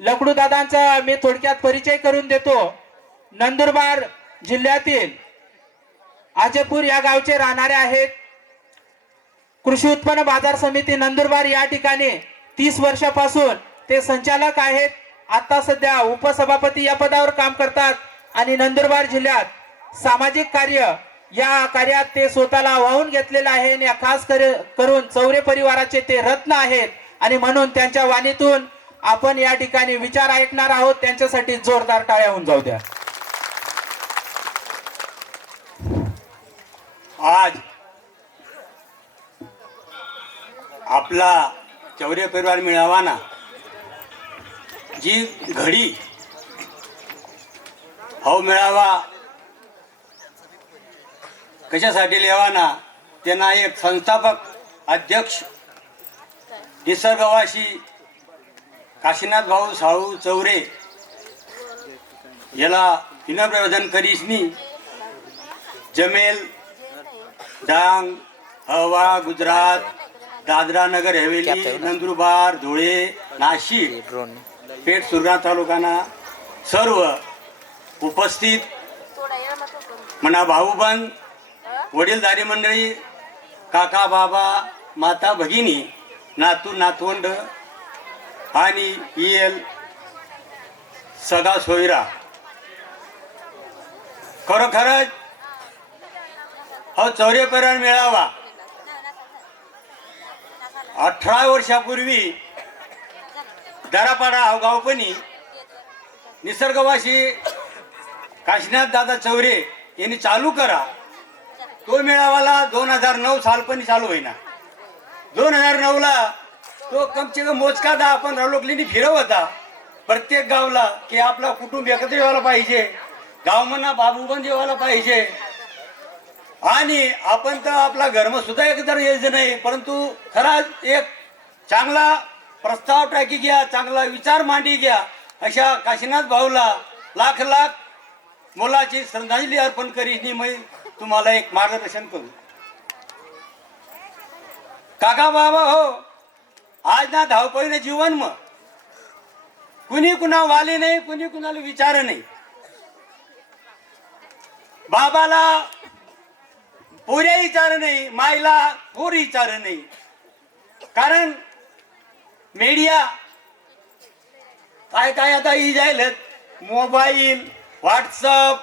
लकडू दादांचा मी थोडक्यात परिचय करून देतो। नंदुरबार जिल्ह्यातील आजेपूर या गावचे राहणारे आहेत। कृषी उत्पन्न बाजार समिती नंदुरबार या ठिकाणी 30 वर्षापासून ते संचालक आहेत। आता सध्या उपसभापती या पदावर काम करतात आणि नंदुरबार जिल्ह्यात सामाजिक कार्य या कार्यात ते स्वतःला वाहून घेतलेले आहे आणि खास करून चौरे परिवाराचे ते रत्न आहेत आणि म्हणून त्यांच्या वाणीतून आपण या ठिकाणी विचार ऐकणार आहोत। त्यांच्यासाठी जोरदार टाळ्या होऊन जाऊ द्या। आज आपला चौरे परिवार मिळावा ना, जी घडी हो मिळावा कशासाठी लेवाना, त्यांना एक संस्थापक अध्यक्ष निसर्गवासी काशीनाथ भाऊ साळू चौरे याला विनम्रवेदन करीस मी। जमेल डांग, हवा, गुजरात, दादरा नगर हवेली, नंदुरबार, धुळे, नाशिक, पेठ, सुरगाणा तालुकाना सर्व उपस्थित म्हणा भाऊबंद, वडीलधारी मंडळी, काका बाबा, माता भगिनी, नातू नातवंड आणि इएल सगळा सोयरा, खरोखरच हा चौरे परिवार मिळावा 18 वर्षापूर्वी दरापाडा गावपणी निसर्गवासी काशीनाथ दादा चौरे यांनी चालू करा। तो मेळावाला 2009 सालपणी चालू होईना। 2009 ला तो कमचे कम मोजका 10-15 लोकलींनी फिरवता प्रत्येक गावला की आपला कुटुंब एकत्र व्हायला पाहिजे, गाव म्हणा बाबूबंद व्हायला पाहिजे आणि आपण तर आपला धर्म सुद्धा एकत्र यायचं नाही। परंतु खराच एक चांगला प्रस्ताव टाकी घ्या, चांगला विचार मांडी घ्या, अशा काशीनाथ भाऊला लाख लाख मोलाची श्रद्धांजली अर्पण करीन मी तुम्हाला एक मार्गदर्शन करू। काका बाबा हो, आज ना धावपळीने जीवन मग कुणी कुणा वाली नाही, कुणी कुणाला विचार नाही। बाबाला पोऱ्या विचार नाही, मायला पोर विचार नाही। कारण मीडिया काय काय आता ही जाईल, मोबाईल, व्हॉट्सअप,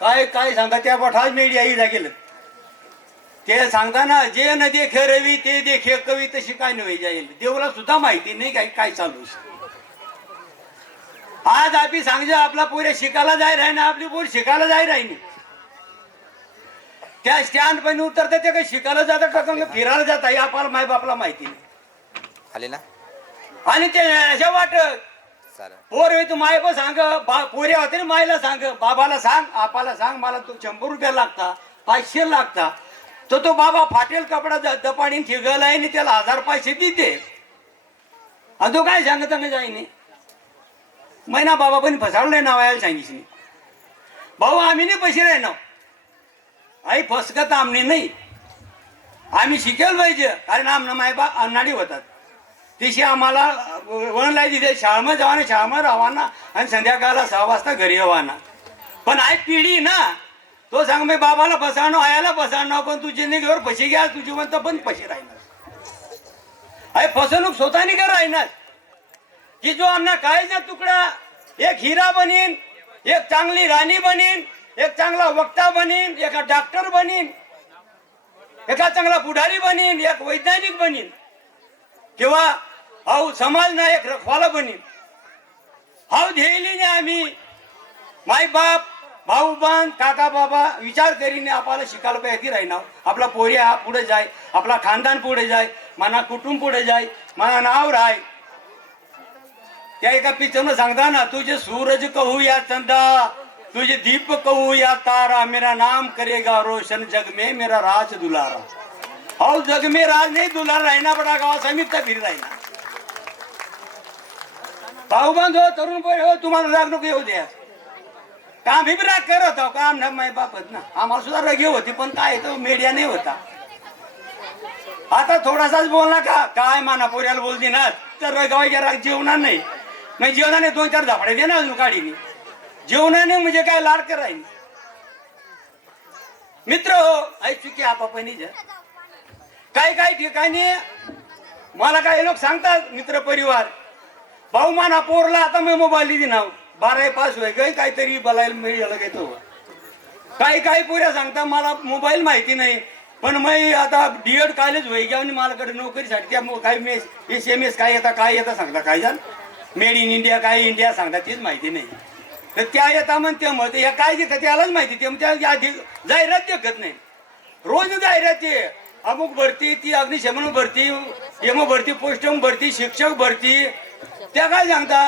काय काय सांगा त्या पठात मीडिया ही जागेल। ते सांगताना जे न देखे रवी ते देखे कवी, तशी काय नव्हे जाईल। देवला सुद्धा माहिती नाही काय काय चालू। आज आपली सांगजा आपला पोरे शिकायला जाय राही ना, आपली पोर शिकायला जाय राही नाही। त्या स्टँड पण उतरते ते काही शिकायला जातात का फिरायला जात आहे, आपल्याला माय बापला माहिती नाही आले ना। आणि ते अशा वाटत पोर तू माय पण सांग, पोरे होते मायला सांग, बाबाला सांग, आपाला सांग, मला तो 100 रुपये लागता, 500 लागता। तो बाबा फाटेल कपडा दपाणी ठिगल आहे आणि त्याला 1000 पैसे देते आणि तो काय सांगत जाईने महिना बाबा पण फसावलं नाव यायला सांगितलं भाऊ आम्ही नाही पैसे राही ना आई फसकत आमने नाही, आम्ही शिकेल पाहिजे। कारण आमना मायबा अन्नाडी होतात तिशी आम्हाला वळणला तिथे शाळेमध्ये जावाना, शाळेमध्ये राहाना आणि संध्याकाळला 6 वाजता घरी येवाना। पण आई पिढी ना तो सांग मी बाबाला फसावणं, आयाला फसावणं, पण तू जिंदगीवर फशी घ्या, तुझी म्हणतं पण फशी राहणार। आई फसवणूक स्वतःने कर राहणार की जो आमना काळीचा तुकडा एक हिरा बनीन, एक चांगली राणी बनीन, एक चांगला वक्ता बनीन, एका डॉक्टर बनीन, एका चांगला पुढारी बनीन, एक वैज्ञानिक बनीन किंवा हाऊ समाज ना एक रखवाला बनीन। हाऊ ध्येयलीने आम्ही माय बाप, भाऊ बंद, काका बाबा विचार करीने आपल्याला शिकायला पाहिजे राहीना। आपला पोरी हा पुढे जाय, आपला खानदान पुढे जाय, मना कुटुंब पुढे जाय, मना नाव राय। त्या एका पिक्चरनं सांगता ना, तुझे सूरज कहू या चंदा, तुझे दीप कहू या तारा, मेरा नाम करेगा रोशन जग में मेरा राज दुलारा। हाउ जग में राज नहीं दुलारा रहना पड़ा, गाँव समीप फिर रहना। भाऊबंद हो, तरुण पोर हो, तुम्हाला राग नको येऊ द्या। काम ही राग करत हो, काम ना माय बापत ना, आम्हाला सुद्धा रगी होती, पण काय तो मीडिया नाही होता। आता थोडासाच बोलला का काय माना पोऱ्याला बोलती ना तर रगावायच्या राग जेवणार नाही। मग जेवणाने 2-4 झापडे दे ना अजून काढीने. जेवणाने म्हणजे काय लाड करायला. मित्र हो ऐक चुकी आपापणी काही काही ठिकाणी मला काही लोक सांगतात मित्र परिवार भाऊ माना पोरला आता मी मोबाईल दिली ना 12 पास होय गे काहीतरी बोलायला मिळालं घेतो. काही काही पुऱ्या सांगता मला मोबाईल माहिती नाही पण मी आता डीएड कॉलेज होई घ्या आणि माझ्याकडे नोकरीसाठी त्या काही SMS काय येता सांगता काय जाण मेड इन इंडिया काय इंडिया सांगता तीच माहिती नाही. तर त्या येता म्हणते मग या काय घेतात त्यालाच माहिती ते त्या जाहिरात देखत नाही. रोज जाहिरात आहे अमुक भरती ती अग्निशमन भरती यम भरती पोस्टम भरती शिक्षक भरती त्या काय सांगता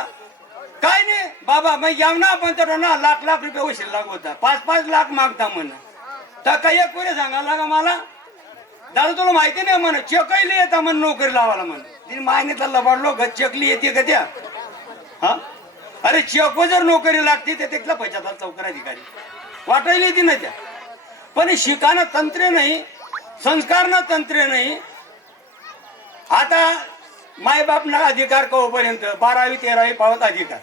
काय नाही बाबा मग याव ना आपण तर ना लाख रुपये वशील होता 5-5 लाख मागता म्हण तर काही एक पुरे सांगायला लागा मला दादा तुला माहिती नाही म्हण चेकली येता म्हण नोकरी लावायला म्हण तिने मायने तर लबाडलो चेकली येते का त्या हा अरे चेको जर नोकरी लागते तर त्याला पैशाचा चौकार अधिकारी वाटायला येते ना त्या पण शिकाना तंत्र नाही संस्कार तंत्र नाही. आता मायबाप ना अधिकार कहोपर्यंत 12वी 13वी पावत अधिकार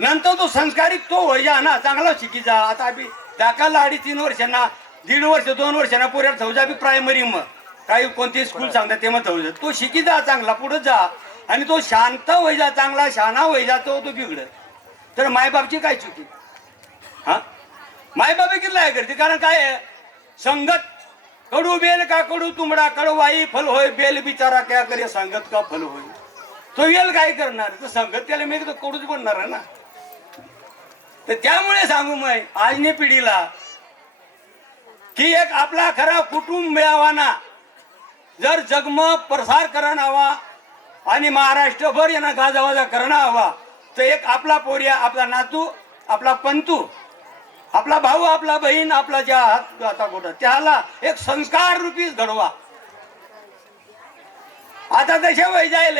नंतर तो संस्कारित तो व्हायचा ना चांगला शिकीचा. आता आम्ही दाखल 2.5-3 वर्षांना 1.5 वर्ष 2 वर्षांना पुऱ्या थौजा बी प्रायमरी मग काही कोणती स्कूल सांगतात ते मग थौजा तो शिकीचा चांगला पुढे जा आणि तो शांत व्हायचा चांगला शहाणा व्हायचा तो बिघड तर मायबापची काय चुकी. हा मायबाप किती आहे करते कारण काय संगत कडू बेल का कडू तुमडा कडवाई फल होय बेल बिचारा क्या करे संगत का फल होय. तो वेल काय करणार तर संगत केला मी तो कडूच बनणार आहे ना. तर त्यामुळे सांगू मग आजनी पिढीला की एक आपला खरा कुटुंब मिळावा ना जर जगम प्रसार करणं हवा आणि महाराष्ट्रभर यांना गाजावाजा करणं हवा तर एक आपला पोर्या आपला नातू आपला पंतू आपला भाऊ आपला बहीण आपला ज्या हात आता गोटा त्याला एक संस्कार रूपीच घडवा. आता तशा वय जाईल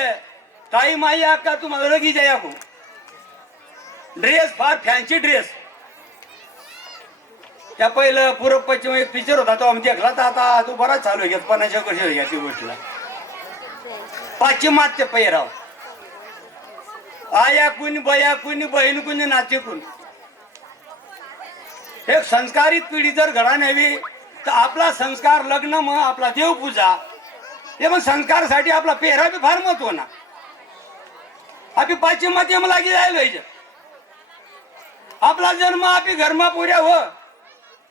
ताई माई अक्का तुम्हाला लगीच आहे आपण ड्रेस फार फॅन्सी ड्रेस त्या पहिलं पूर्व पश्चिम एक पिक्चर होता तो आम्ही देखला तर आता तो बराच चालू आहे 50 वर्ष याची गोष्टला पाश्चिमात्य पैराव आया कुणी बया कुणी बहीण कुणी नाते कुणी एक संस्कारित पिढी जर घडा न्यावी तर आपला संस्कार लग्न मग आपला देवपूजा हे मग संस्कारासाठी आपला पेहरा बी फार महत्व ना. आपली पाश्चिमात्य मग लागी जायला आपला जन्म आपली घरमा पुऱ्या हो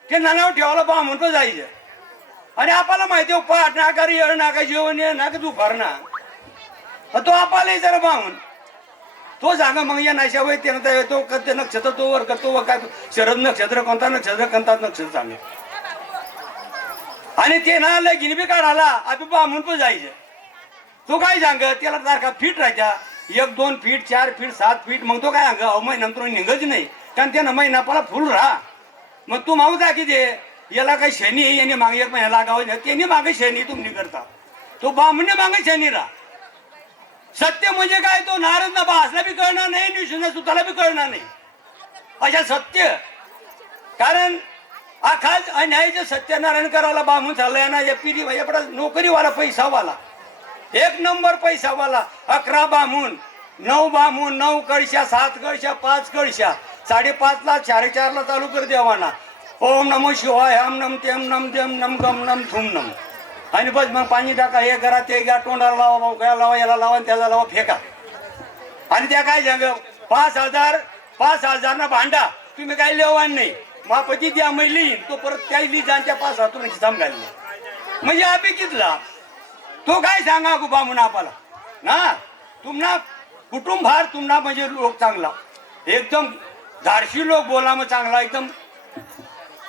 ते नानावर ठेवायला बा म्हणतो जायचं आणि आपल्याला माहिती हो पाठ नाका येळ नाका जेवण ये नाका दुपार ना तो आपल्याला जरा बाहून तो सांगा मग या नाशा वय त्यानं तो कधी नक्षत्र तो वर करतो व काय शरद नक्षत्र कोणता नक्षत्र कोणता नक्षत्र सांगे आणि ते ना लगीन बी काढाला आपली बामून पण जायचं. तो काय सांग त्याला तारखा फिट राहायच्या 1-2 फीट 4 फीट 7 फीट मग तो काय सांग महिन्यानंतर निघच नाही कारण त्यानं महिना पला फुल राहा मग तू मागू दाखी दे याला काही शनी याने मागे 1 महिना लागावं त्यांनी मागे शनी तुम्ही करता तो बामूने मागे शनी राहा. सत्य म्हणजे काय तो नारद ना भासला बी कळणार नाही निशून सुताला बी कळणार नाही अशा सत्य कारण आखाच अन्यायचं सत्यनारायण करायला बामून चाललंय ना या पिढी एवढा नोकरीवाला पैसावाला 1 नंबर पैसावाला 11 बामून 9 बामून 9 कळशा 7 कळशा 5 कळशा 5.5 ला 4.5 ला चालू कर द्यावाना ओम नमो शिवाय हम नम तेम नम देम नम गम नम थुम नम आणि बस मग पाणी टाका हे करा ते घ्या तोंडाला लावा गळ्याला लावा याला लावा त्याला लावा फेका आणि त्या काय सांग 5,000 ना भांडा तुम्ही काही लेवान नाही मापती द्या मैली तो परत त्या लिहिजा त्या 5,000 तुम्ही जम घालली म्हणजे आपी कितला तो काय सांगा गुबा म्हणून आपला ना तुम्हाला कुटुंब भार तुम्हाला म्हणजे लोक चांगला एकदम धाडशी लोक बोला मग चांगला एकदम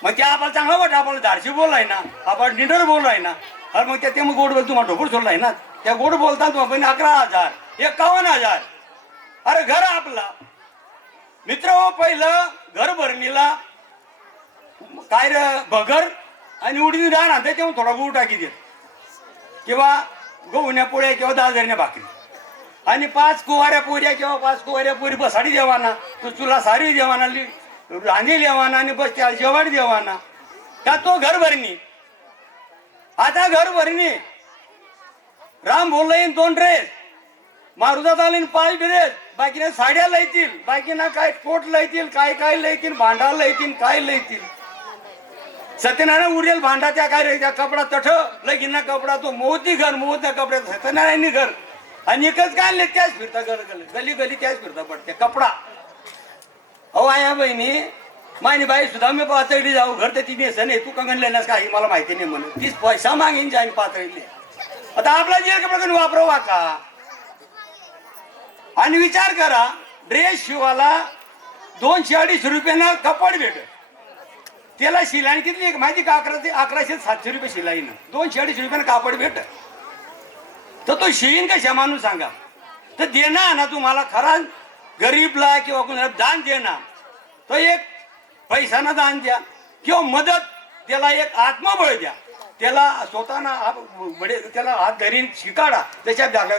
मग त्या आपल्याला चांगला वाटत आपल्याला धाडशी बोलाय ना आपण निडर बोलाय ना अरे मग त्या मग गोड बोल तुम्हाला ढोपूर सोडलाय ना त्या गोड बोलतात पण 11,000 51,000 अरे घर आपला मित्र हो पहिलं घर भरणीला काय र भगर आणि उडीने राहणार त्याच्यावर थोडा गहू टाकी देत किंवा गहून्या पोळ्या किंवा दादरण्या भाकरी आणि 5 कुवाऱ्या पोऱ्या किंवा 5 कुवाऱ्या पोरी बसाडी देवाना तो चुला सारी देवाना रांधी देवाना आणि बस त्या जेवाड देवाना का तो घर भरणी आता घर भरणी राम बोलला 2 ड्रेस मारुतात आले 5 ड्रेस, बाकीने साड्या लयतील, बाकीना काय कोट लयतील, काय काय लयतील, भांडा लयतील, काय लयतील. सत्यनारायण उरेल भांडा त्या काय रे, त्या कपडा तठ लगीना कपडा तो मोती घर, मोत्या कपड्यात सत्यनारायणी घर. आणि एकच काय आणले त्याच फिरता गली गली त्याच फिरता पडते कपडा. अहो आया बहिणी मायनी बाई सुद्धा मी पातळी जाऊ घर तर ती नेसन आहे, तू कंगन लेण्यास काही मला माहिती नाही म्हणून तीच पैसा मागेन जाईन पातळीले. आता आपला जे कपडा वापरवा का. आणि विचार करा ड्रेस शिवाला 200-250 रुपयानं कपड भेटत. त्याला शिलाई किती एक माहिती का 1100-700 रुपये शिलाईनं 200-250 रुपयानं कापड भेटत. तर तो शिवीन कशा माणूस सांगा. तर देणार ना तुम्हाला खरा गरीबला किंवा कोणाला दान देणार तो एक पैशानं दान द्या किंवा मदत त्याला एक आत्मबळ द्या. त्याला स्वतःना त्याला हात धरीन शिकाडा त्याच्या